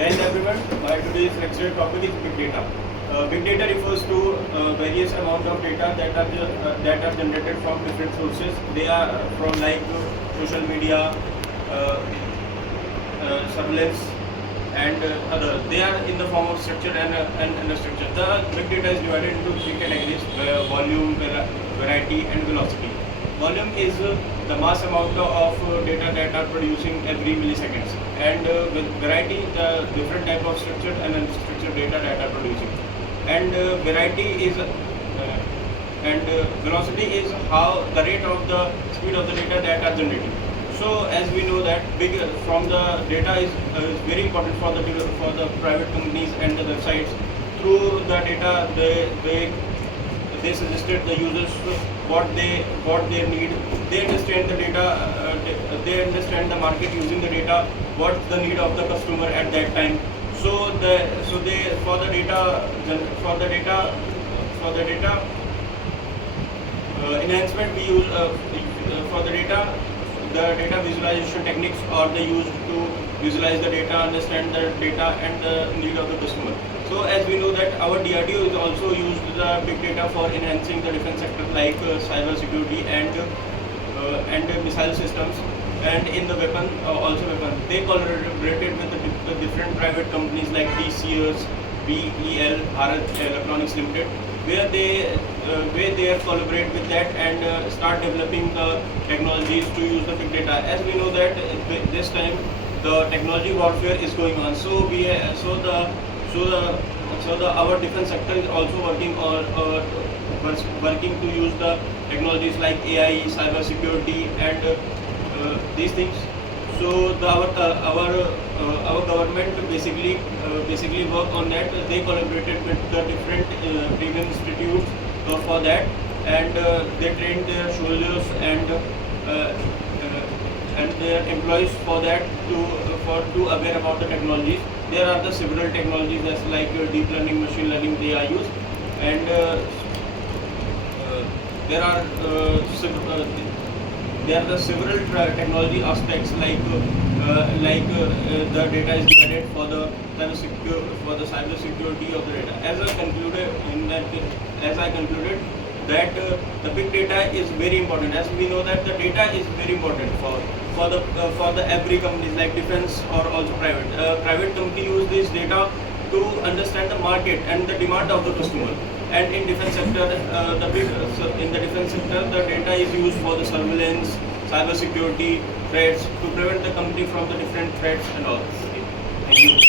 Jai Hind everyone. My today's lecture topic is big data. Big data refers to various amount of data that are generated from different sources. They are from like social media, surveillance, and others. They are in the form of structure and unstructured. The big data is divided into three categories: volume, variety, and velocity. Volume is the mass amount of data that are producing every milliseconds, and with variety, the different type of structured and unstructured data that are producing. And variety is velocity is how the rate of the speed of the data that are generating. So as we know that from the data is very important for the private companies and the websites. Through the data, they suggested the users what they need. They understand the data. They understand the market using the data. What's the need of the customer at that time. So they for the data enhancement we use for the data visualization techniques, or they use to visualize the data, understand the data and the need of the customer. So as we know that our DRDO is also used the big data for enhancing the defense sector like cyber security and missile systems, and in the weapon they collaborated with the different private companies like TCS, BEL, Bharat Electronics Limited, where they collaborate with that and start developing the technologies to use the big data. As we know that this time the technology warfare is going on, so our defense sector is also working to use the technologies like AI, cyber security, and these things. So our government basically work on that. They collaborated with the different training institutes for that, and they trained their soldiers and their employees for that to aware about the technologies. There are the several technologies that's like deep learning, machine learning they are used, and there are the several technology aspects like the data is divided for the cyber security of the data. As I concluded that the big data is very important. As we know that the data is very important for the every companies like defense or also private. Private company use this data to understand the market and the demand of the customer. And in defense sector, in the defense sector, the data is used for the surveillance, cyber security threats, to prevent the company from the different threats and all. Okay. Thank you.